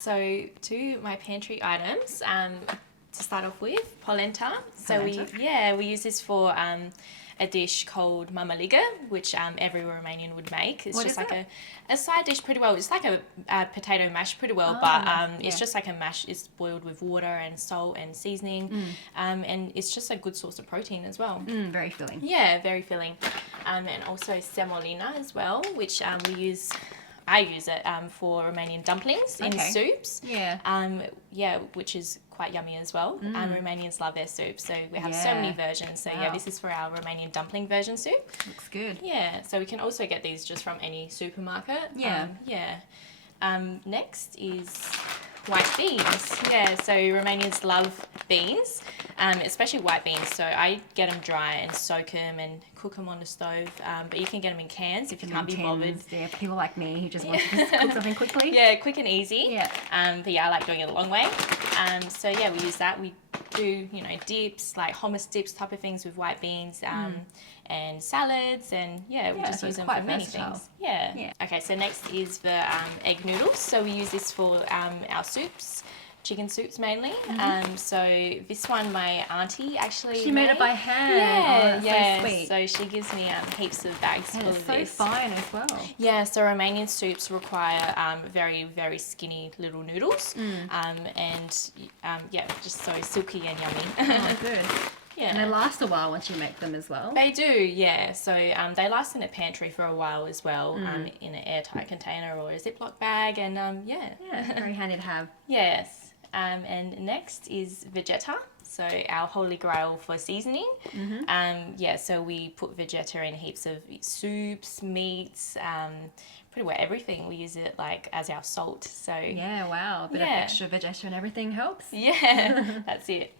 So to my pantry items, to start off with, polenta. So we use this for a dish called mamaliga, which every Romanian would make. It's What just is like it? a side dish pretty well. It's like a potato mash pretty well, Oh, but nice. it's Yeah. just like a mash. It's boiled with water and salt and seasoning, and it's just a good source of protein as well. Very filling. Yeah, very filling. And also semolina as well, which I use it for Romanian dumplings in Okay. soups. Yeah. Which is quite yummy as well. Romanians love their soup, so we have so Yeah. many versions. So Wow. this is for our Romanian dumpling version soup. Looks good. Yeah, so we can also get these just from any supermarket. Yeah. Next is white beans. Yeah, so Romanians love beans, especially white beans. So I get them dry and soak them and cook them on the stove. But you can get them in cans if you can't be bothered. Yeah, for people like me who just want to just cook something quickly. Yeah, quick and easy. Yeah. But yeah, I like doing it a long way. So yeah, we use that. We do, dips, like hummus dips type of things with white beans, and salads, and we just so use it's them quite for many versatile. things. Yeah. Yeah. Okay, so next is the egg noodles. So we use this for our soups. Chicken soups mainly. So this one my auntie actually She made it by hand. Yeah, Oh, that's so sweet. So she gives me heaps of bags And full it's of so this. fine as well. Yeah, so Romanian soups require very, very skinny little noodles, just so silky and yummy. Oh, good. Yeah. And they last a while once you make them as well. They do, yeah. So they last in a pantry for a while as well, in an airtight container or a Ziploc bag, and Yeah, very handy to have. Yes. And next is vegeta, so our holy grail for seasoning. So we put vegeta in heaps of soups, meats, pretty well everything. We use it like as our salt. So Yeah, wow. A bit of Yeah. extra vegeta and everything helps. yeah, that's it.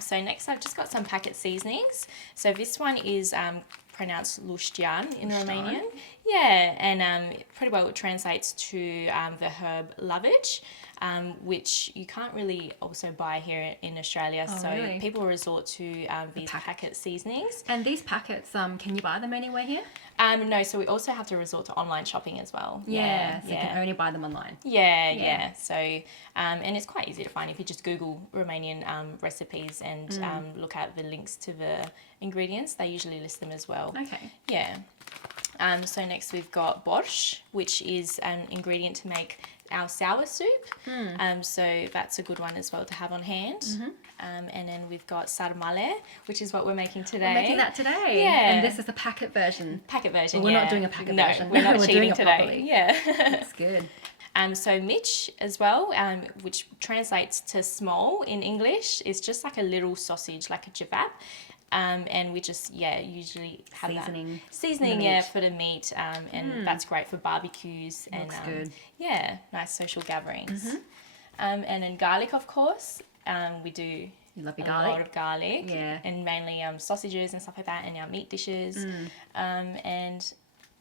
So next I've just got some packet seasonings. So this one is pronounced luștean in Luștean? Romanian. Yeah, and pretty well it translates to the herb lovage, which you can't really also buy here in Australia. Oh, so really? people resort to these packet seasonings. And these packets, can you buy them anywhere here? No, so we also have to resort to online shopping as well. So you can only buy them online. Yeah. So, and it's quite easy to find if you just Google Romanian recipes and look at the links to the ingredients. They usually list them as well. Okay. Yeah. So next we've got borщ, which is an ingredient to make our sour soup. So that's a good one as well to have on hand. And then we've got sarmale, which is what we're making today. We're making that today. Yeah. And this is the packet version. Packet version, Well, we're not doing a packet version. No, we're not We're cheating doing it today. properly. Yeah. That's good. So Mitch as well, which translates to small in English, is just like a little sausage, like a kebab. And we just, usually have seasoning, for the meat. And that's great for barbecues. Looks and good. Yeah, nice social gatherings. And then garlic, of course. We do You love your a garlic? lot of garlic. Yeah. And mainly sausages and stuff like that, and our meat dishes. And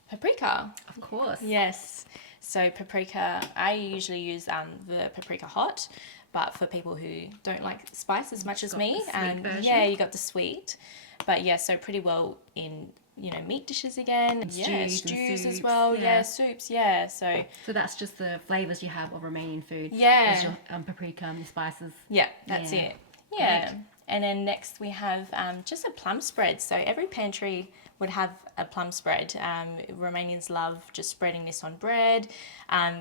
paprika. Of course. Yes. So paprika, I usually use the paprika hot, but for people who don't like spice as much as me, the sweet version. yeah, you got the sweet. But yeah, so pretty well in meat dishes again. Yeah, Stews and stews as soups, well. yeah. Yeah, soups. Yeah, so So that's just the flavours you have of Romanian food. Yeah. As your paprika and your spices. yeah, that's Yeah. it. Yeah. Great. And then next we have just a plum spread. So every pantry would have a plum spread. Romanians love just spreading this on bread.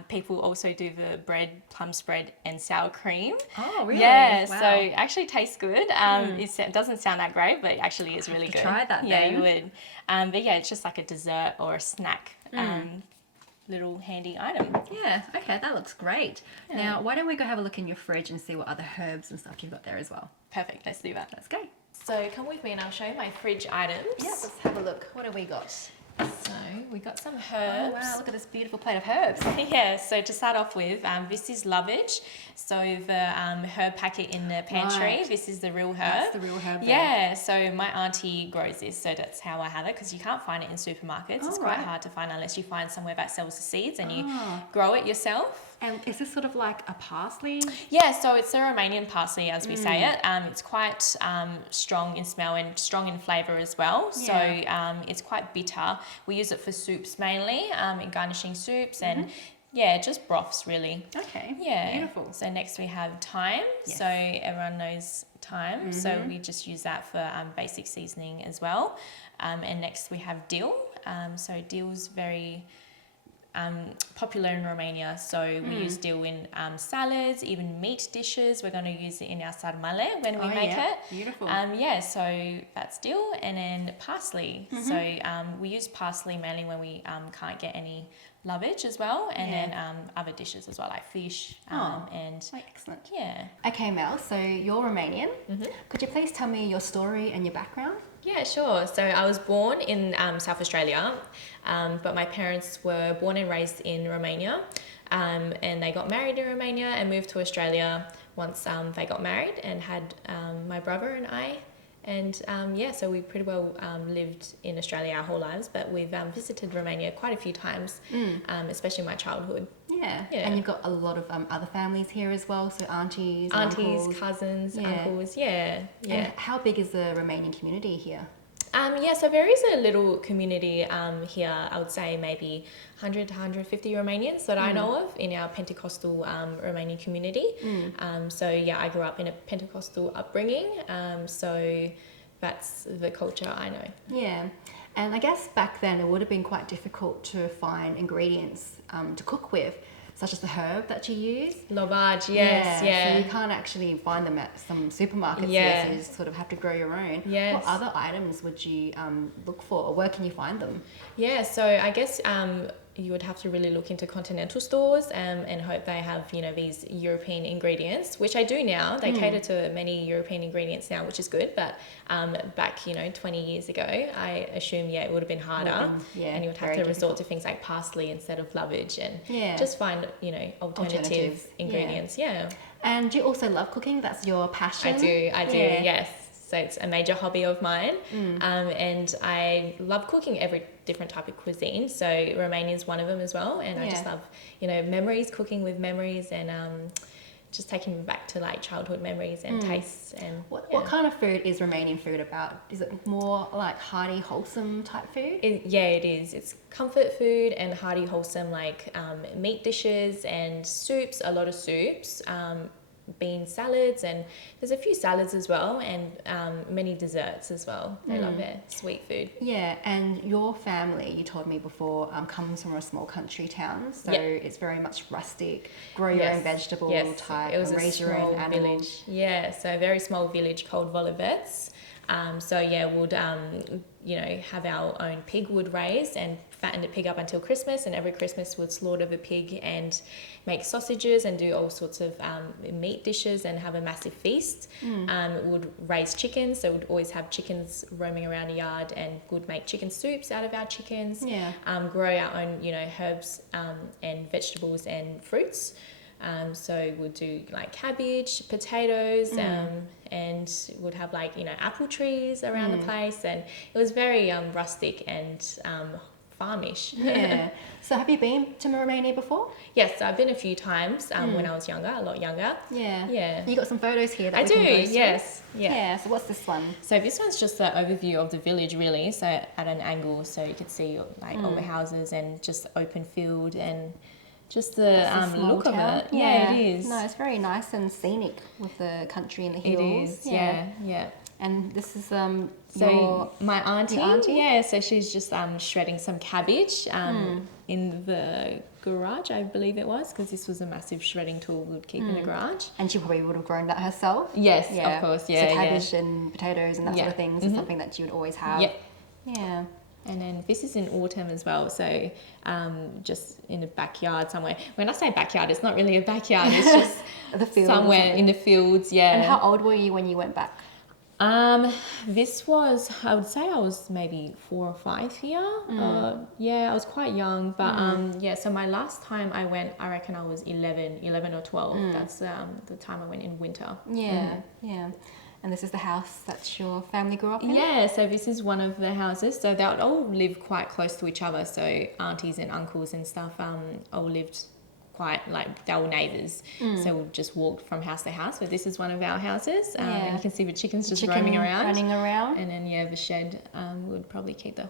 People also do the bread plum spread and sour cream. Oh, really? Yeah, Wow. so it actually tastes good. It doesn't sound that great, but it actually is really to good. try that Yeah, then. you would. But yeah, it's just like a dessert or a snack. Little handy item. Yeah, okay, that looks great. Now, why don't we go have a look in your fridge and see what other herbs and stuff you've got there as well? Perfect, let's do that. Let's go. So come with me and I'll show you my fridge items. Yeah, let's have a look. What have we got? So we got some Oh, herbs. wow, look at this beautiful plate of herbs. Yeah, so to start off with, this is lovage. So the herb packet in the pantry, Right. this is the real herb. That's the real herb there. Yeah, so my auntie grows this, so that's how I have it, because you can't find it in supermarkets. It's quite right. hard to find unless you find somewhere that sells the seeds and you Ah. grow it yourself. And is this sort of like a parsley? Yeah, so it's the Romanian parsley as we say it. It's quite strong in smell and strong in flavour as well. So it's quite bitter. We use it for soups mainly, in garnishing soups, and Yeah, just broths really. Okay. Yeah. Beautiful. So next we have thyme. Yes. So everyone knows thyme. So we just use that for basic seasoning as well. And next we have dill. So dill's very popular in Romania. So we use dill in salads, even meat dishes. We're going to use it in our sarmale when we make it. Beautiful. So that's dill, and then parsley. So we use parsley mainly when we can't get any lovage as well, and then other dishes as well, like fish. And excellent. Yeah. Okay, Mel, so you're Romanian. Could you please tell me your story and your background? Yeah, sure. So I was born in South Australia, but my parents were born and raised in Romania, and they got married in Romania and moved to Australia once they got married and had my brother and I. And so we pretty well lived in Australia our whole lives, but we've visited Romania quite a few times, especially in my childhood. Yeah. And you've got a lot of other families here as well, so aunties, uncles. Cousins, uncles, yeah. And how big is the Romanian community here? So there is a little community here, I would say maybe 100 to 150 Romanians that I know of in our Pentecostal Romanian community. I grew up in a Pentecostal upbringing, so that's the culture I know. Yeah. And I guess back then it would have been quite difficult to find ingredients to cook with, such as the herb that you use. Lovage, yes, yeah. So you can't actually find them at some supermarkets Yeah. so you just sort of have to grow your own. Yes. What other items would you look for, or where can you find them? Yeah, so I guess you would have to really look into continental stores and hope they have, these European ingredients, which I do now. They cater to many European ingredients now, which is good. But back, 20 years ago, I assume, it would have been harder. And you would have to resort to things like parsley instead of lovage and just find, alternative ingredients. Yeah. And do you also love cooking? That's your passion? I do, yes. So it's a major hobby of mine. And I love cooking every different type of cuisine. So Romanian is one of them as well. And I just love, memories, cooking with memories, and just taking me back to like childhood memories and tastes. And what kind of food is Romanian food about? Is it more like hearty, wholesome type food? It is. It's comfort food and hearty, wholesome, like meat dishes and soups, a lot of soups. Bean salads, and there's a few salads as well, and many desserts as well. They love their sweet food. Yeah, and your family, you told me before, comes from a small country town, so it's very much rustic, grow your own vegetable type, it was raise your own animals. Village. Yeah, so a very small village called Volivets. Would have our own pig would raise and fatten the pig up until Christmas, and every Christmas would slaughter the pig and make sausages and do all sorts of meat dishes and have a massive feast. Would raise chickens, so would always have chickens roaming around the yard, and would make chicken soups out of our chickens. Grow our own herbs and vegetables and fruits. So we'd do like cabbage, potatoes, and would have like apple trees around the place, and it was very rustic and farmish. Yeah. So have you been to Romania before? Yes, I've been a few times when I was younger, a lot younger. Yeah. You got some photos here that I we do, can go through? yes. Yeah. So what's this one? So this one's just an overview of the village, really. So at an angle, so you could see like all the houses and just open field and just the look of it. Yeah, it is. No, it's very nice and scenic with the country and the hills. It is, yeah. And this is my auntie, so she's just shredding some cabbage in the garage, I believe it was, because this was a massive shredding tool we would keep in the garage. And she probably would have grown that herself. Yes, of course, So cabbage and potatoes and that sort of things is something that you would always have. Yeah. And then this is in autumn as well, so just in a backyard somewhere. When I say backyard, it's not really a backyard, it's just the field somewhere in the fields, And how old were you when you went back? This was, I would say I was maybe 4 or 5 here. I was quite young, but so my last time I went, I reckon I was 11 or 12. That's the time I went in winter. Yeah. And this is the house that your family grew up in? Yeah, so this is one of the houses. So they all live quite close to each other. So aunties and uncles and stuff all lived quite, like, they were neighbours. So we just walked from house to house. But this is one of our houses. And you can see the chickens just roaming around. Running around. And then, the shed would probably keep the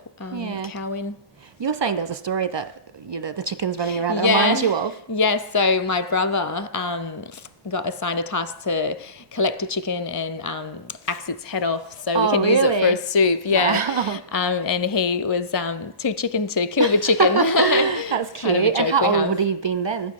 cow in. You were saying there was a story that the chickens running around. It reminds you of? Yes, so my brother got assigned a task to collect a chicken and axe its head off so we can use it for a soup. Wow. And he was too chicken to kill the chicken. That's cute. And how old would he have been then?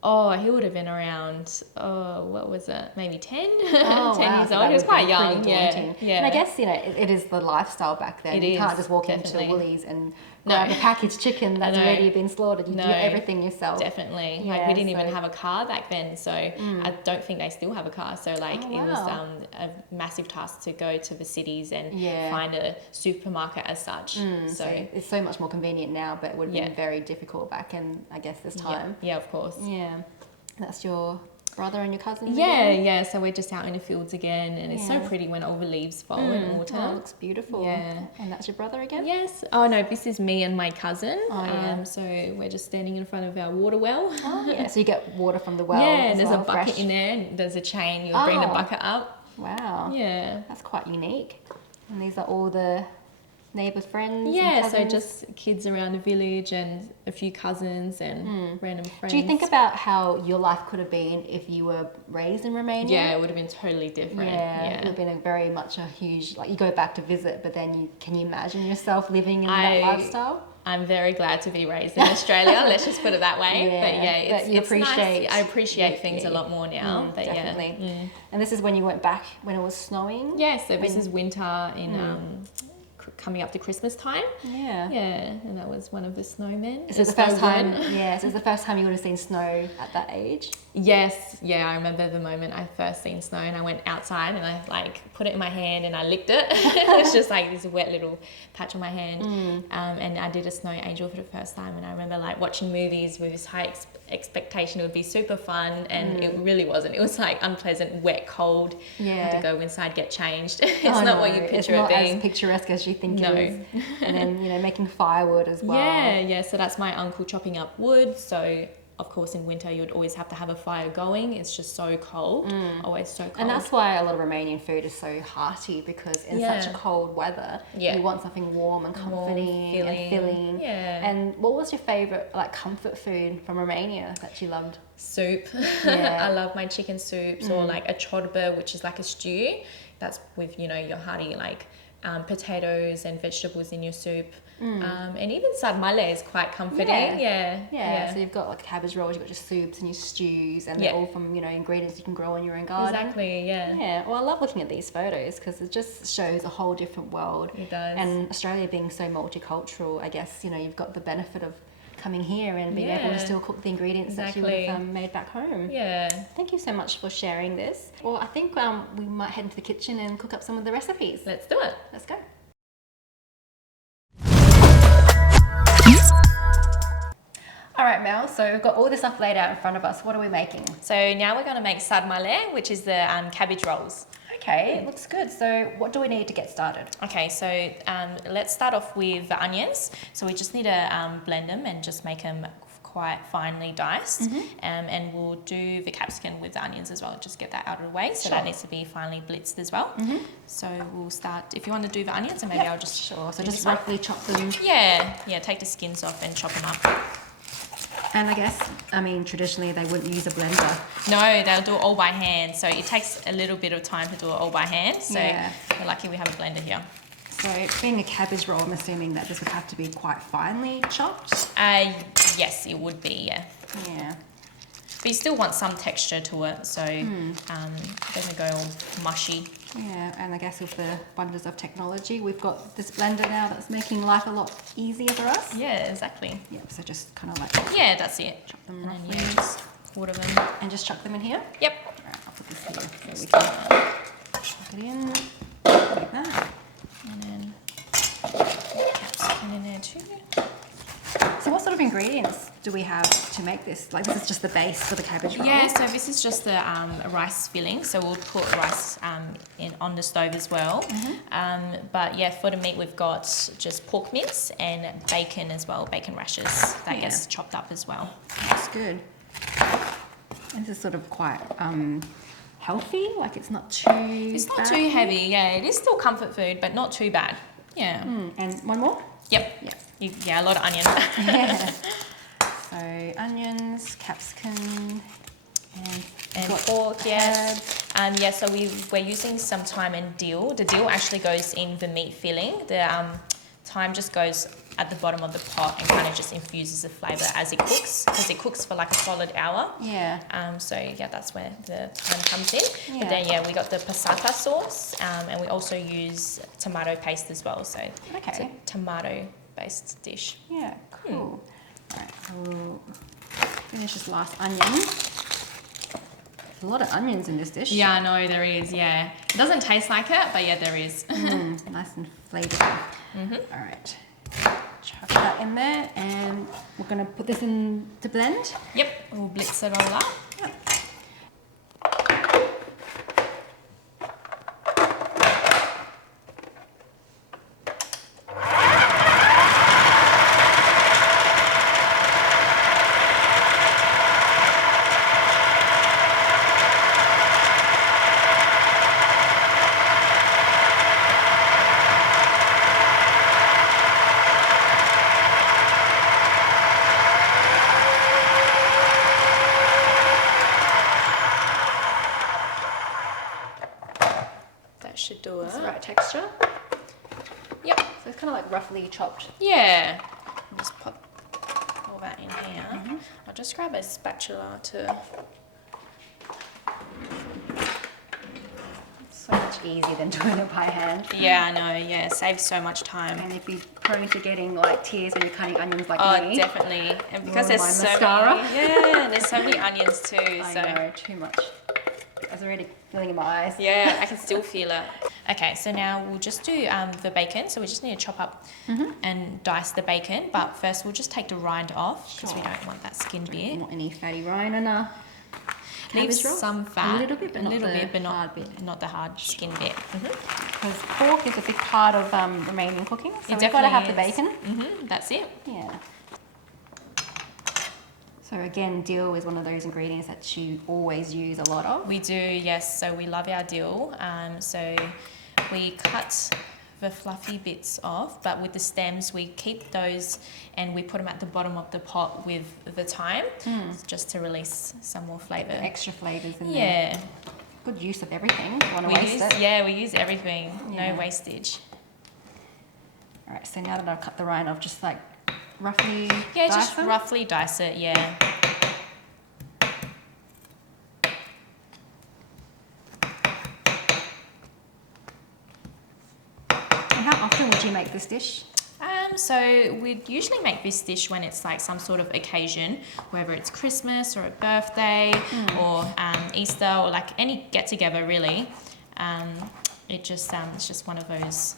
Oh, he would have been around, what was it? Maybe 10? Oh, 10 years old. He was quite young. Yeah. And I guess, it is the lifestyle back then. You can't just walk into Woolies and grab a packaged chicken that's already been slaughtered. You do everything yourself. Definitely. We didn't even have a car back then, so I don't think they still have a car. So it was a massive task to go to the cities and find a supermarket as such. So it's so much more convenient now, but it would have been very difficult back in, I guess, this time. Yeah, of course. Yeah. That's your brother and your cousin? Yeah. So we're just out in the fields again, and it's so pretty when all the leaves fall in autumn. Oh, it looks beautiful. Yeah. And that's your brother again? Yes. Oh no, this is me and my cousin. Oh, yeah. So we're just standing in front of our water well. Oh yeah. So you get water from the well. Yeah, and there's a bucket in there, and there's a chain. You'll bring the bucket up. Wow. Yeah. That's quite unique. And these are all the neighbours, friends? Yeah, so just kids around the village and a few cousins and random friends. Do you think about how your life could have been if you were raised in Romania? Yeah, it would have been totally different. Yeah. It would have been very much a huge, you go back to visit, but then can you imagine yourself living in that lifestyle? I'm very glad to be raised in Australia. Let's just put it that way. Yeah, But it's nice. I appreciate things a lot more now. But definitely. And this is when you went back when it was snowing? Yeah, so this is winter in coming up to Christmas time. Yeah. And that was one of the snowmen. Is it the first time? Yeah, so it's the first time you would have seen snow at that age? Yes, I remember the moment I first seen snow, and I went outside and I put it in my hand and I licked it. It's just this wet little patch on my hand. And I did a snow angel for the first time, and I remember watching movies with this high expectation it would be super fun, and it really wasn't. It was unpleasant, wet, cold. Yeah. I had to go inside, get changed. It's not what you picture it being. It's not as picturesque as you think it is. And then making firewood as well. Yeah. So that's my uncle chopping up wood. So of course in winter you would always have to have a fire going. It's just so cold. Always so cold. And that's why a lot of Romanian food is so hearty, because in such a cold weather you want something warm and comforting and filling. Yeah. And what was your favourite comfort food from Romania that you loved? Soup. I love my chicken soups, or a chorba, which is a stew. That's with your hearty potatoes and vegetables in your soup. And even sarmale is quite comforting. Yeah. So you've got cabbage rolls, you've got your soups and your stews, and they're all from ingredients you can grow in your own garden. Exactly. Yeah. Well, I love looking at these photos because it just shows a whole different world. It does. And Australia being so multicultural, I guess you've got the benefit of coming here and being able to still cook the ingredients that you would have made back home. Yeah. Thank you so much for sharing this. Well, I think we might head into the kitchen and cook up some of the recipes. Let's do it. Let's go. All right, Mel, so we've got all this stuff laid out in front of us. What are we making? So now we're going to make sarmale, which is the cabbage rolls. Okay, it looks good. So what do we need to get started? Okay, so let's start off with the onions. So we just need to blend them and just make them quite finely diced. And we'll do the capsicum with the onions as well, just get that out of the way. So that needs to be finely blitzed as well. So we'll start, if you want to do the onions, and maybe I'll just... Sure, so just roughly chop them. Yeah, take the skins off and chop them up. And I guess, traditionally they wouldn't use a blender. No, they'll do it all by hand. So it takes a little bit of time to do it all by hand. So we're lucky we have a blender here. So being a cabbage roll, I'm assuming that this would have to be quite finely chopped? Yes, it would be, yeah. Yeah. But you still want some texture to it, so it doesn't go all mushy. Yeah, and I guess with the wonders of technology, we've got this blender now that's making life a lot easier for us. Yeah, exactly. Yeah, so just kind of yeah, that's it. Chop them and roughly. then just water them. And just chuck them in here? Yep. Alright, I'll put this here so we can chuck it in like that. And then capsicum in there too. So what sort of ingredients do we have to make this? This is just the base for the cabbage roll? Yeah, so this is just the rice filling. So we'll put rice on the stove as well. But yeah, for the meat we've got just pork mince and bacon as well, bacon rashers. That gets chopped up as well. That's good. And this is sort of quite healthy, it's not too It's not too heavy, yeah. It is still comfort food, but not too bad. Yeah. And one more? Yep. Yeah, a lot of onion. Yeah. So onions, capsicum, and pork, yes. Yeah, so we're using some thyme and dill. The dill actually goes in the meat filling. The thyme just goes at the bottom of the pot and kind of just infuses the flavour as it cooks, because it cooks for like a solid hour. Yeah. So yeah, that's where the thyme comes in. Yeah. But then yeah, we got the passata sauce, and we also use tomato paste as well. So it's a tomato-based dish. Yeah, cool. All right, we'll finish this last onion. A lot of onions in this dish. Yeah, I know there is. Yeah, it doesn't taste like it, but yeah, there is. Nice and flavorful. All right, chuck that in there, and we're gonna put this in to blend. Yep, we'll blitz it all up. Yep. Should do it. That's the right texture. Yep. So it's kind of like roughly chopped. Yeah. Just put all that in here. I'll just grab a spatula to... So much easier than doing it by hand. Yeah, I know. Yeah, it saves so much time. And if you're prone to getting like tears when you're cutting onions like me. Oh, definitely. And because there's so mascara. many... Yeah, there's so many onions too. I know, too much. It's already filling in my eyes. Yeah, I can still feel it. Okay, so now we'll just do the bacon. So we just need to chop up and dice the bacon. But first we'll just take the rind off because we don't want that skin bit. Not any fatty rind in a Leave some fat. A little bit, but not the hard skin bit. Because pork is a big part of Romanian cooking. So we've got to have the bacon. That's it. Yeah. So again, dill is one of those ingredients that you always use a lot of. We do, yes. So we love our dill. So we cut the fluffy bits off, but with the stems, we keep those and we put them at the bottom of the pot with the thyme, just to release some more flavour. The extra flavours in there. Yeah. Good use of everything. Don't want to waste it. Yeah, we use everything. Yeah. No wastage. All right, so now that I've cut the rind off, just like roughly dice just them? Roughly dice it, yeah. And how often would you make this dish? So we'd usually make this dish when it's like some sort of occasion, whether it's Christmas or a birthday or Easter or like any get-together really. It's just one of those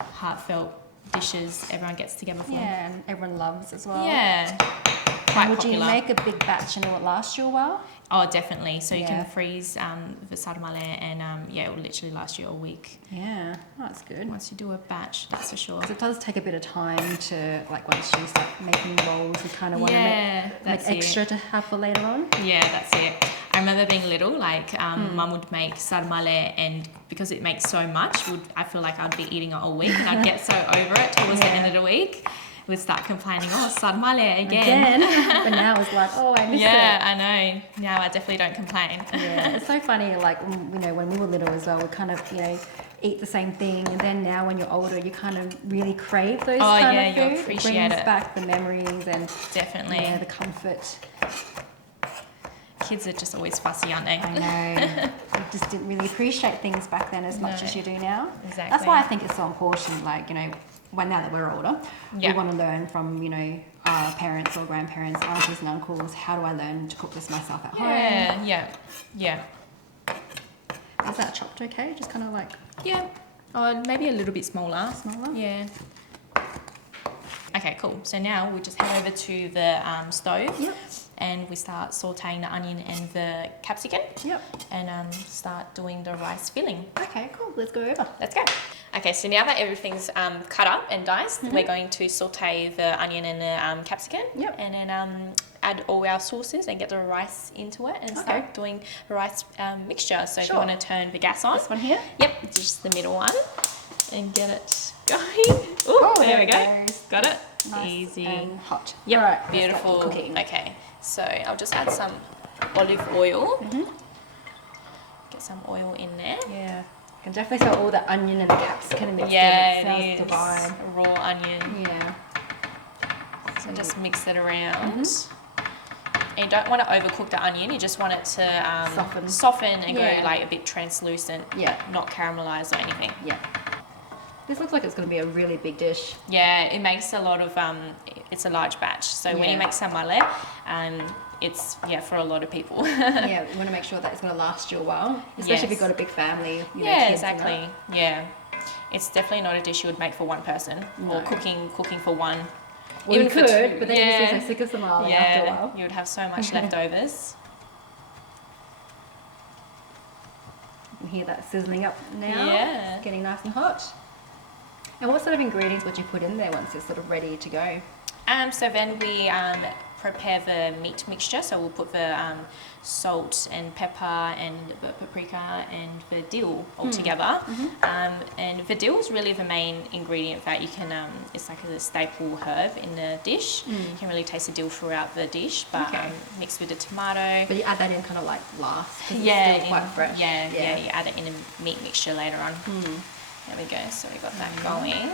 heartfelt dishes everyone gets together for. Yeah, and everyone loves as well. Yeah, quite would popular. You make a big batch and it will last you a while? Oh, definitely. So you can freeze the sarmale and it will literally last you a week. Yeah, oh, that's good. Once you do a batch, that's for sure. It does take a bit of time to, like once you start making rolls, you kind of want to make extra to have for later on. Yeah, that's it. I remember being little, like Mum would make sarmale, and because it makes so much, I feel like I'd be eating it all week and I'd get so over it towards the end of the week. We'd start complaining, oh, sarmale again. But now it's like, oh, I miss it. Yeah, I know. Now I definitely don't complain. Yeah, it's so funny, like, you know, when we were little as well, we kind of, you know, eat the same thing, and then now when you're older, you kind of really crave those kind of food. You appreciate it. Brings back the memories and definitely the comfort. Kids are just always fussy, aren't they? I know. We just didn't really appreciate things back then as much as you do now. Exactly. That's why I think it's so important, like, you know, now that we're older, we want to learn from, you know, our parents or grandparents, aunties and uncles. How do I learn to cook this myself at home? Yeah. Is that chopped okay? Just kind of like... Yeah. Oh, maybe a little bit smaller. Smaller? Yeah. Okay, cool. So now we just head over to the stove and we start sauteing the onion and the capsicum. And start doing the rice filling. Okay, cool. Let's go over. Let's go. Okay, so now that everything's cut up and diced, we're going to saute the onion and the capsicum. And then add all our sauces and get the rice into it and start doing the rice mixture. So if you want to turn the gas on. This one here? Yep, just the middle one. And get it going. Ooh, there we go. Got it. Nice easy. And hot. Yep, All right, beautiful. Let's get cooking. Okay, so I'll just add some olive oil. Get some oil in there. Yeah. You can definitely smell all the onion and the capsicum mixed in. It smells divine. Raw onion. Yeah. So just mix it around. And you don't want to overcook the onion, you just want it to soften and go like a bit translucent, not caramelized or anything. Yeah. This looks like it's going to be a really big dish. Yeah, it makes a lot of, it's a large batch. So when you make samale, it's, for a lot of people. Yeah, you want to make sure that it's going to last you a while, especially if you've got a big family. You know, kids exactly. Yeah. It's definitely not a dish you would make for one person or cooking for one. Well, even you could, but then you just be so sick of samale after a while. You would have so much leftovers. You hear that sizzling up now. Yeah. It's getting nice and hot. And what sort of ingredients would you put in there once it's sort of ready to go? So then we prepare the meat mixture. So we'll put the salt and pepper and the paprika and the dill all together. And the dill is really the main ingredient that you can, it's like a staple herb in the dish. You can really taste the dill throughout the dish, but mixed with the tomato. But you add that in kind of like last, because it's still quite fresh. Yeah, you add it in a meat mixture later on. There we go, so we got that going.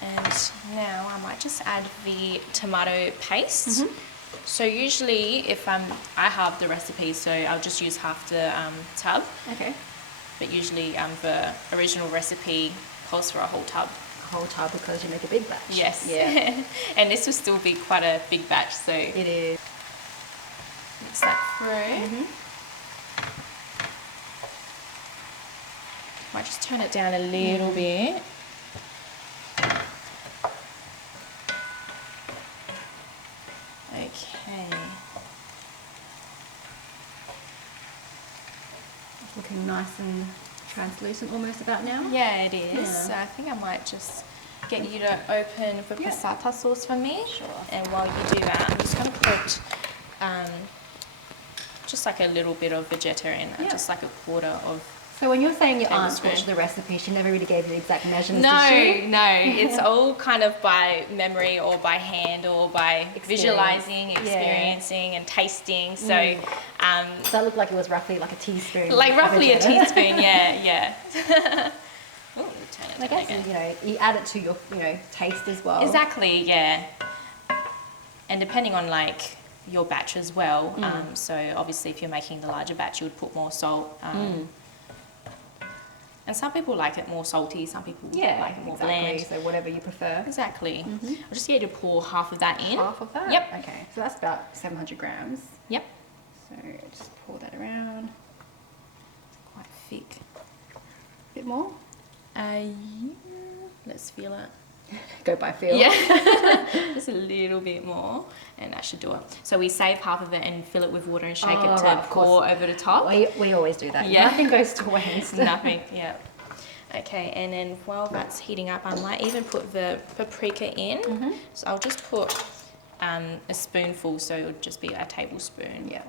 And now I might just add the tomato paste. So usually if I halve the recipe, so I'll just use half the tub. Okay. But usually the original recipe calls for a whole tub. A whole tub because you make a big batch. Yes. Yeah. And this will still be quite a big batch, so. It is. Mix that through. Might just turn it down a little bit. Okay. It's looking nice and translucent almost about now. Yeah, it is. So I think I might just get you to open the passata sauce for me. Sure. And while you do that, I'm just going to put just like a little bit of vegeta in, just like a quarter of. So when you're saying your aunt taught you the recipe, she never really gave you the exact measurements, did she? No, it's all kind of by memory or by hand or by visualizing, experiencing and tasting. So so that looked like it was roughly like a teaspoon. Like roughly a teaspoon, yeah. Ooh, turn it I guess, you know, you add it to your, you know, taste as well. Exactly, yeah. And depending on like your batch as well, so obviously if you're making the larger batch, you would put more salt. And some people like it more salty, some people like it more bland. So whatever you prefer. Exactly. I'll just get you to pour half of that in. Half of that? Yep. Okay, so that's about 700 grams. Yep. So just pour that around. It's quite thick. A bit more? Let's feel it. Go by feel. Yeah. Just a little bit more and that should do it. So we save half of it and fill it with water and shake it to pour over the top. We always do that. Yeah. Nothing goes to waste. Nothing, yeah. Okay, and then while that's heating up, I might even put the paprika in. So I'll just put a spoonful, so it would just be a tablespoon. Yeah.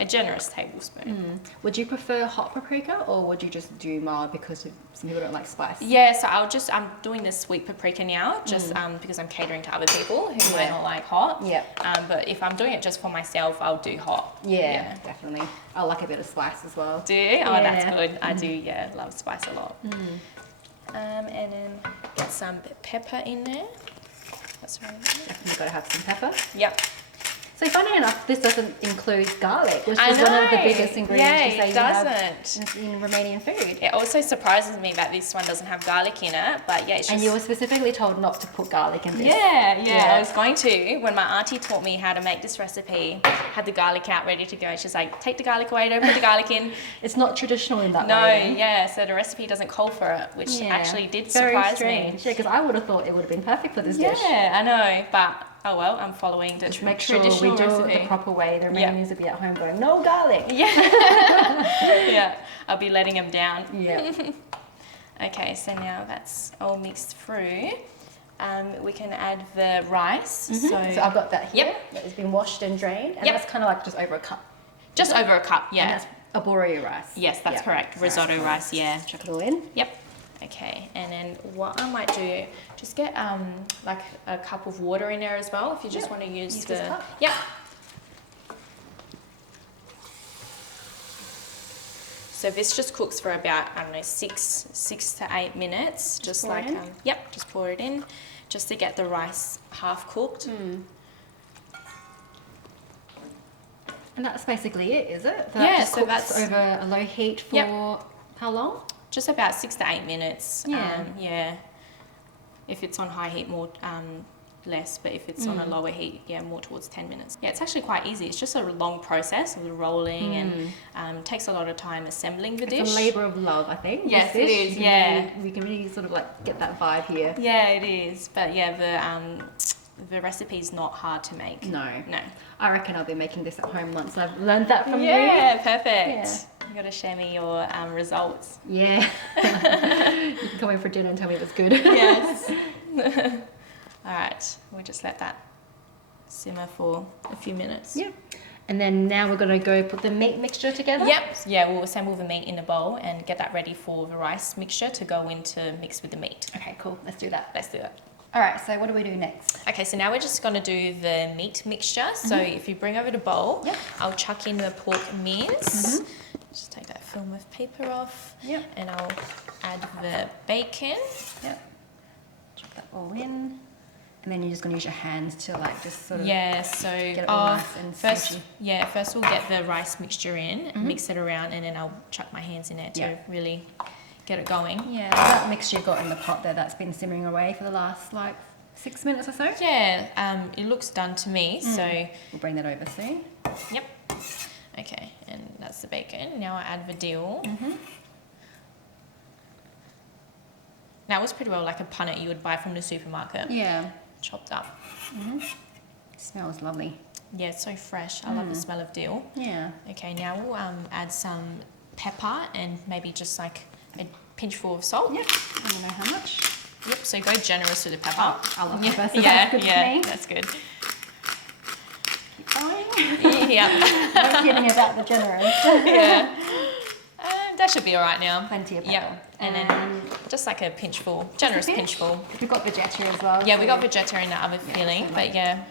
A generous tablespoon. Would you prefer hot paprika or would you just do mild because some people don't like spice? Yeah, so I'm doing the sweet paprika now, just because I'm catering to other people who might not like hot. Yeah. But if I'm doing it just for myself, I'll do hot. Yeah, definitely. I like a bit of spice as well. Do you? Oh, that's good. I do, love spice a lot. And then get some pepper in there. That's right. Definitely got to have some pepper. Yep. So funny enough, this doesn't include garlic, which is one of the biggest ingredients you say you have in Romanian food. It also surprises me that this one doesn't have garlic in it, but yeah, it's just... And you were specifically told not to put garlic in this. Yeah, I was going to. When my auntie taught me how to make this recipe, had the garlic out ready to go. She's like, take the garlic away, don't put the garlic in. It's not traditional in that way. No, so the recipe doesn't call for it, which actually did surprise me. Yeah, because I would have thought it would have been perfect for this dish. Yeah, I know, but... Oh well, I'm following the make sure traditional we do recipe. it the proper way. The Romanians will be at home going, no garlic. Yeah. Yeah, I'll be letting them down. Yeah. Okay, so now that's all mixed through. We can add the rice. So I've got that here. Yep. That has been washed and drained. And that's kind of like just over a cup. Just over a cup, yeah. And that's arborio rice. Yes, that's correct. Risotto rice, yeah. Chuck it all in. Yep. Okay, and then what I might do, just get like a cup of water in there as well if you just want to use the... this cup? Yep. So this just cooks for about, I don't know, 6 to 8 minutes. Just like, yep, just pour it in, just to get the rice half cooked. And that's basically it, is it? So that's over a low heat for how long? Just about 6 to 8 minutes. Yeah. If it's on high heat, more less, but if it's on a lower heat, more towards 10 minutes. Yeah, it's actually quite easy. It's just a long process of rolling and takes a lot of time assembling the dish. It's a labour of love, I think. Yes, it is. Yeah, we can really sort of like get that vibe here. Yeah, it is. But yeah, the recipe's not hard to make. No. No. I reckon I'll be making this at home once I've learned that from you. Yeah, perfect. Yeah. You got to share me your results. Yeah. You can come in for dinner and tell me it was good. Yes. All right, we'll just let that simmer for a few minutes. Yep. And then now we're going to go put the meat mixture together? Yep. Yeah, we'll assemble the meat in a bowl and get that ready for the rice mixture to go in to mix with the meat. Okay, cool. Let's do that. Let's do it. All right, so what do we do next? Okay, so now we're just going to do the meat mixture. So if you bring over the bowl, I'll chuck in the pork mince. Just take that film of paper off. Yep. And I'll add the bacon. Yep. Chuck that all in. And then you're just going to use your hands to like just sort of so get it all nice and first we'll get the rice mixture in, mix it around, and then I'll chuck my hands in there to really get it going. Yeah, that mixture you got in the pot there, that's been simmering away for the last like 6 minutes or so? Yeah, it looks done to me, so... We'll bring that over soon. Yep. Okay, and that's the bacon. Now I add the dill. Now it was pretty well like a punnet you would buy from the supermarket. Yeah. Chopped up. It smells lovely. Yeah, it's so fresh. I love the smell of dill. Yeah. Okay, now we'll add some pepper and maybe just like a pinchful of salt. Yep. I don't know how much. Yep, so go generous with the pepper. Oh, I love pepper, so yeah, that's good for me. That's good. Keep going. Yeah. No kidding about the generous. Yeah. That should be all right now. Plenty of pepper. Yeah. And then just like a pinchful, generous pinchful. We've got vegeta as well. Yeah, we got vegeta in the other filling, so but yeah.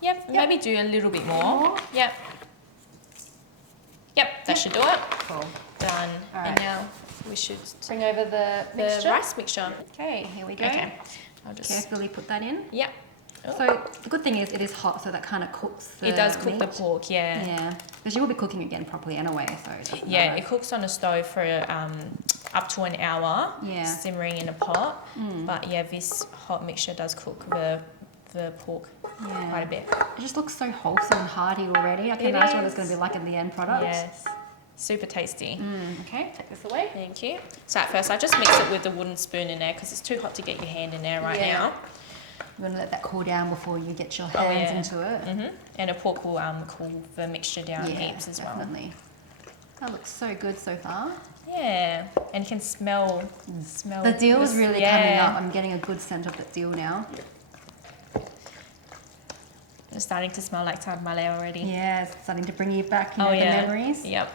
Yep, maybe do a little bit more. Yep. Yep, that should do it. Cool. Done. All right. And now we should Bring over the mixture. rice mixture. Okay, here we go. Okay. I'll just Carefully put that in. Yep. So the good thing is it is hot, so that kind of cooks the It does cook meat. the pork, yeah. Yeah, because you will be cooking again properly anyway, so it doesn't Yeah, matter. it cooks on a stove for up to an hour, simmering in a pot. But yeah, this hot mixture does cook the pork quite a bit. It just looks so wholesome and hearty already. I can imagine what it's going to be like in the end product. Yes, super tasty. Okay, take this away. Thank you. So at first I just mix it with the wooden spoon in there because it's too hot to get your hand in there right now. You want to let that cool down before you get your hands into it. And the pork will cool the mixture down heaps as well. Definitely. That looks so good so far. Yeah, and you can smell. The dill is really coming up. I'm getting a good scent of the dill now. It's starting to smell like sarmale already. Yeah, it's starting to bring you back the memories. Yep.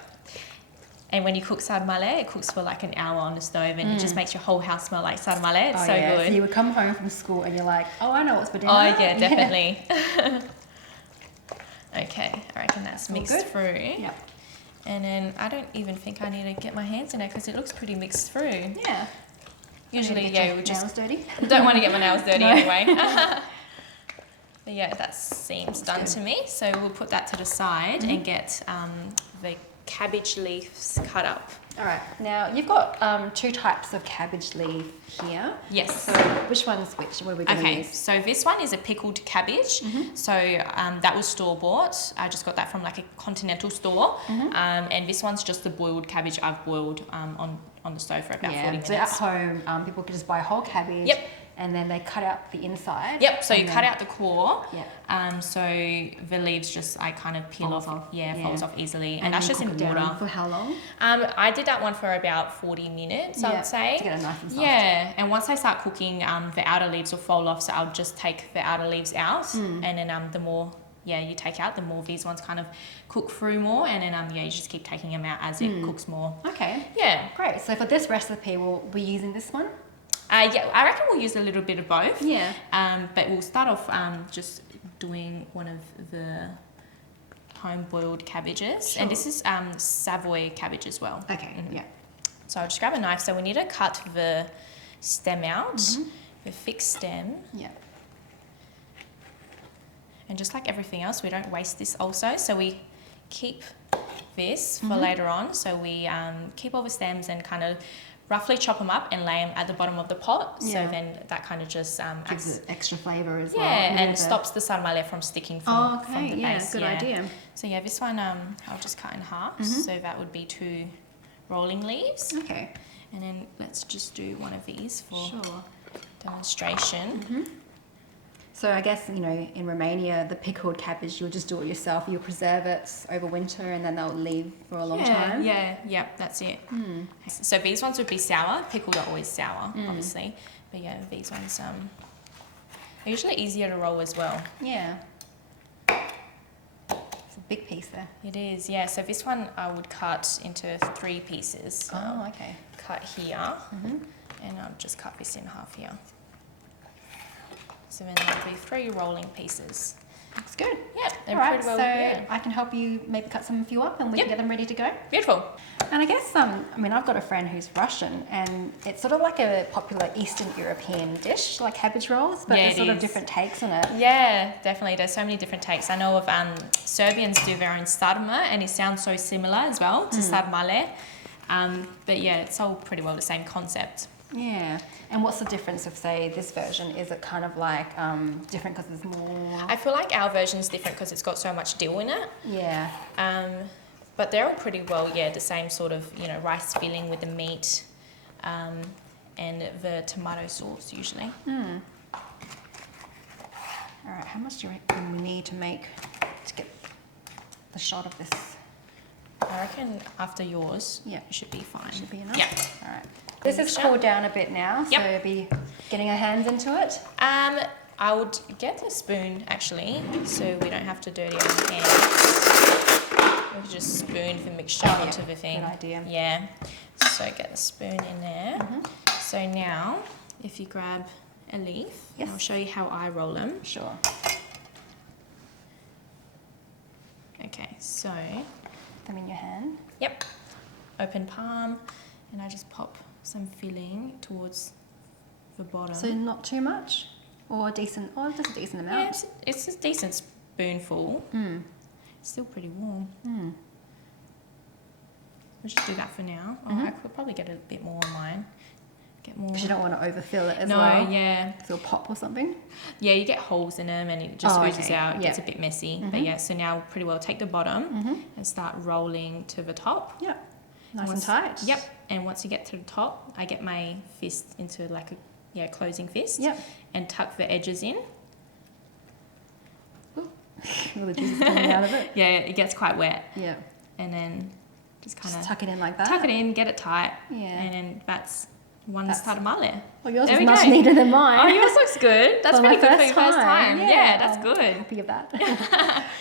And when you cook sarmale, it cooks for like an hour on the stove and it just makes your whole house smell like sarmale. It's so good. So you would come home from school and you're like, oh, I know what's for dinner. Oh, yeah, definitely. Okay, I reckon that's mixed through. Yep. And then I don't even think I need to get my hands in there because it looks pretty mixed through. Yeah. Usually, we just... nails dirty? Don't want to get my nails dirty anyway. But yeah, that seems done to me. So we'll put that to the side and get the cabbage leaves cut up. All right. Now you've got 2 types of cabbage leaf here. Yes. So which one's which? What are we going to use? So this one is a pickled cabbage. So that was store bought. I just got that from like a continental store. And this one's just the boiled cabbage I've boiled on the stove for about 40 minutes. So at home, people can just buy whole cabbage. Yep. And then they cut out the inside. Yep, so you cut out the core. Yep. So the leaves just, I kind of peel Falls off. off. Yeah, Yeah. falls off easily. And that's just in water. For how long? I did that one for about 40 minutes, I would say. To get it nice and soft. Yeah, and once I start cooking, the outer leaves will fall off, so I'll just take the outer leaves out. And then the more you take out, the more these ones kind of cook through more, and then you just keep taking them out as it cooks more. Okay. Yeah. Great. So for this recipe, we'll be using this one? Yeah, I reckon we'll use a little bit of both. Yeah. But we'll start off just doing one of the home-boiled cabbages. Sure. And this is Savoy cabbage as well. Okay, yeah. So I'll just grab a knife. So we need to cut the stem out, the fixed stem. Yeah. And just like everything else, we don't waste this also. So we keep this for later on. So we keep all the stems and kind of roughly chop them up and lay them at the bottom of the pot. Yeah. So then that kind of just gives it extra flavour as well. Yeah, and stops the sarmale from sticking from the base. Yeah, good idea. So yeah, this one I'll just cut in half. So that would be 2 rolling leaves. Okay. And then let's just do one of these for demonstration. So I guess, you know, in Romania, the pickled cabbage, you'll just do it yourself. You'll preserve it over winter and then they'll leave for a long time. Yeah, that's it. So these ones would be sour. Pickled are always sour, obviously. But yeah, these ones are usually easier to roll as well. Yeah. It's a big piece there. It is, yeah. So this one I would cut into 3 pieces. So okay. Cut here, and I'll just cut this in half here. So then there'll be 3 rolling pieces. That's good. Yeah, they're All right, pretty well. so I can help you maybe cut some few up and we can get them ready to go. Beautiful. And I guess, I mean, I've got a friend who's Russian and it's sort of like a popular Eastern European dish, like cabbage rolls, but there's sort of different takes on it. Yeah, definitely. There's so many different takes. I know of Serbians do their own sarma and it sounds so similar as well to sarmale. But yeah, it's all pretty well the same concept. Yeah. And what's the difference of, say, this version? Is it kind of like different because there's more... I feel like our version's different because it's got so much dill in it. Yeah. But they're all pretty well, the same sort of, rice filling with the meat and the tomato sauce usually. All right, how much do you reckon we need to get the shot of this? I reckon after yours, it should be fine. Should be enough? Yeah. All right. This is cooled down a bit now, so we'll be getting our hands into it. I would get a spoon actually, so we don't have to dirty our hands. We could just spoon the mixture onto the thing. Good idea. Yeah. So get the spoon in there. So now, if you grab a leaf, I'll show you how I roll them. Sure. Okay, so... them in your hand. Yep. Open palm, and I just pop some filling towards the bottom. So not too much, or just a decent amount. Yeah, it's a decent spoonful. It's still pretty warm. We'll just do that for now. I could probably get a bit more on mine. Get more. But you don't want to overfill it as well. No, yeah. So it'll pop or something. Yeah, you get holes in them and it just oozes out. It gets a bit messy. But yeah, so now pretty well take the bottom and start rolling to the top. Yeah. Nice and tight. Yep. And once you get to the top, I get my fist into like a closing fist. Yep. And tuck the edges in. All the juice is coming out of it. Yeah, it gets quite wet. Yeah. And then just kind of tuck it in like that. Tuck it in, get it tight. Yeah. And then that's sarmale. Well, yours is much neater than mine. Oh, yours looks good. That's pretty good for your first time. Yeah, that's good. Happy with that.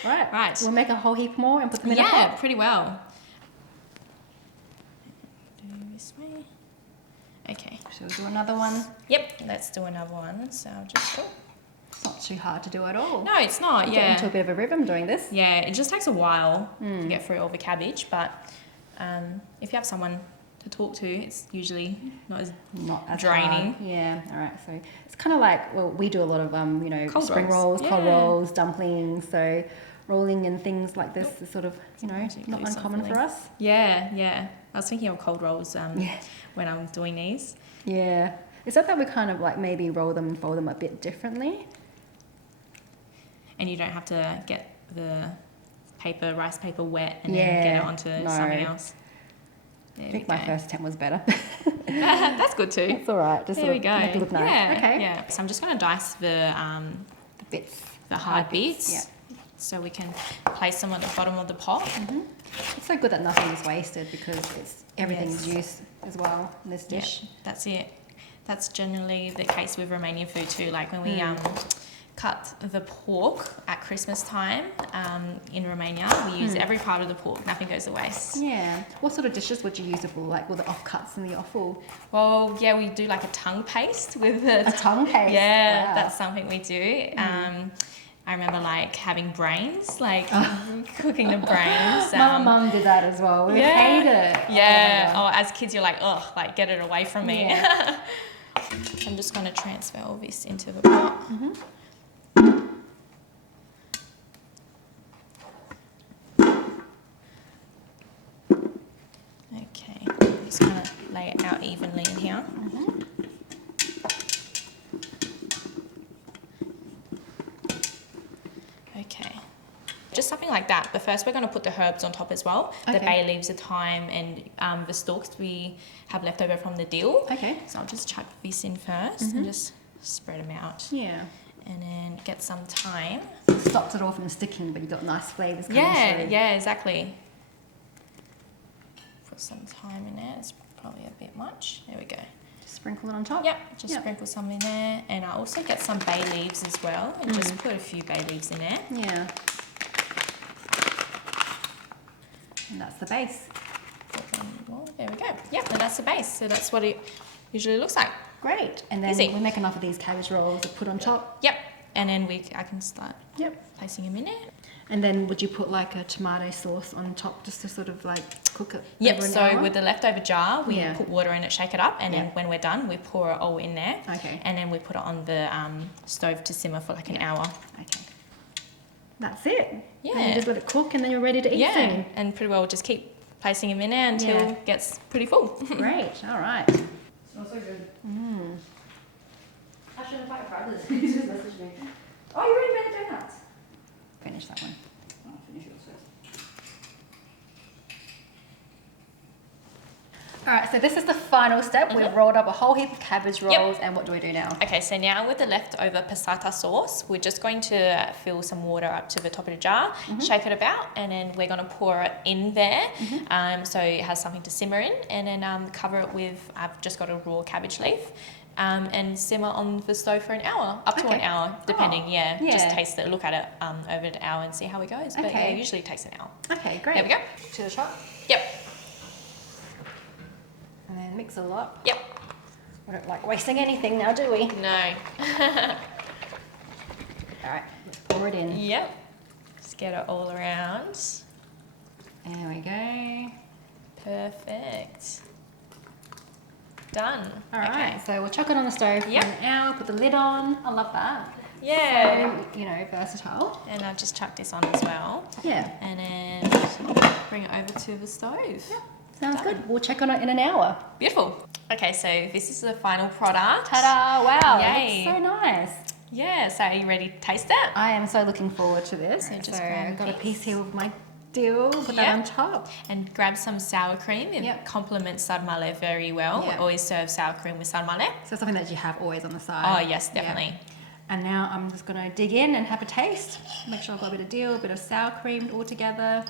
Right. We'll make a whole heap more and put them in a pot. Yeah, pretty well. Do this way. Okay. Shall we do another one? Yep, let's do another one. So I'll just... It's not too hard to do at all. No, it's not. You get into a bit of a rhythm doing this. Yeah, it just takes a while to get through all the cabbage, but if you have someone to talk to, it's usually not as draining. Hard. Yeah, all right. So it's kind of like, well, we do a lot of cold spring rolls, cold rolls, dumplings. So rolling and things like this is sort of not uncommon for us. Yeah. I was thinking of cold rolls when I'm doing these. Yeah. Is that we kind of like maybe roll them and fold them a bit differently? And you don't have to get the rice paper wet and then get it onto something else. I think my first attempt was better. That's good too. It's all right. Just there we go. Make it look nice. Yeah. Okay. Yeah. So I'm just going to dice the bits, the hard bits. Yeah. So we can place them at the bottom of the pot. It's so good that nothing is wasted because everything's used as well in this dish. That's it. That's generally the case with Romanian food too. Like when we cut the pork at Christmas time in Romania. We use every part of the pork, nothing goes to waste. Yeah. What sort of dishes would you use it for, like all the offcuts and the offal? Well, yeah, we do like a tongue paste with a tongue paste? Yeah, wow. That's something we do. I remember like having brains, like cooking the brains. My mum did that as well. We hate it. Yeah. Oh, as kids, you're like, oh, like get it away from me. Yeah. I'm just going to transfer all this into the pot. Okay, just kind of lay it out evenly in here. Okay, just something like that. But first we're going to put the herbs on top as well. Okay. The bay leaves, the thyme, and the stalks we have left over from the dill. Okay. So I'll just chuck this in first and just spread them out. Yeah. And then get some thyme. Stops it all from sticking, but you've got nice flavours coming through. Yeah, exactly. Put some thyme in there. It's probably a bit much. There we go. Sprinkle it on top? Yep, just sprinkle some in there. And I also get some bay leaves as well. And just put a few bay leaves in there. Yeah. And that's the base. Well, there we go. Yep, and that's the base. So that's what it usually looks like. Great. And then Easy. we make enough of these cabbage rolls to put on top. Yep. And then I can start Yep. placing them in there. And then would you put like a tomato sauce on top just to sort of like cook it Yep, over an so hour? with the leftover jar, we put water in it, shake it up, and then Yeah. when we're done, we pour it all in there. Okay. And then we put it on the stove to simmer for like an hour. Okay. That's it. Yeah. And you just let it cook and then you're ready to eat Yeah, soon. and pretty well just keep placing them in there until it gets pretty full. Great. All right. Smells so good. I should invite brothers. He just messaged me. Oh, you already made the donuts. Finish that one. I'll finish yours first. All right, so this is the final step. We've rolled up a whole heap of cabbage rolls, and what do we do now? Okay, so now with the leftover passata sauce, we're just going to fill some water up to the top of the jar, shake it about, and then we're going to pour it in there so it has something to simmer in, and then cover it with, I've just got a raw cabbage leaf, and simmer on the stove for an hour, up to an hour, depending, Just taste it, look at it over an hour and see how it goes, but yeah, it usually takes an hour. Okay, great. There we go. To the top. Yep. And then mix it all up. Yep. We don't like wasting anything now, do we? No. All right, let's pour it in. Yep. Just get it all around. There we go. Perfect. Done. All right, so we'll chuck it on the stove for an hour, put the lid on. I love that. Yeah. So, you know, versatile. And I'll just chuck this on as well. Yeah. And then bring it over to the stove. Yeah. Sounds good. We'll check on it in an hour. Beautiful. Okay, so this is the final product. Ta-da! Wow, Yay. it's so nice. Yeah, so are you ready to taste it? I am so looking forward to this. So just So grab I've got a this. piece here with my dill, put that on top. And grab some sour cream. It complements sarmale very well. We always serve sour cream with sarmale. So something that you have always on the side. Oh, yes, definitely. Yeah. And now I'm just going to dig in and have a taste. Make sure I've got a bit of dill, a bit of sour cream all together.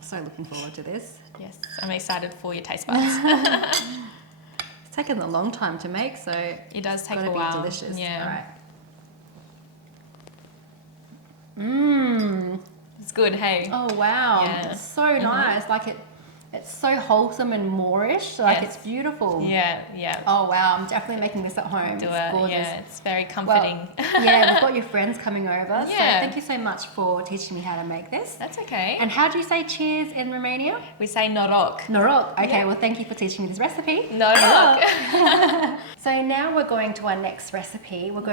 So looking forward to this. Yes, I'm excited for your taste buds. It's taken a long time to make, so It does take gotta a while. be delicious. Yeah. All right. Mmm. It's good, hey? Oh wow. Yeah. It's so nice. Like it's so wholesome and Moorish. Like it's beautiful. Yeah, yeah. Oh wow, I'm definitely making this at home. Do it's it. gorgeous. Yeah, it's very comforting. Well, yeah, we've got your friends coming over. So Yeah. thank you so much for teaching me how to make this. That's okay. And how do you say cheers in Romania? We say norok. Norok. Okay, well thank you for teaching me this recipe. Norok. So now we're going to our next recipe. We're going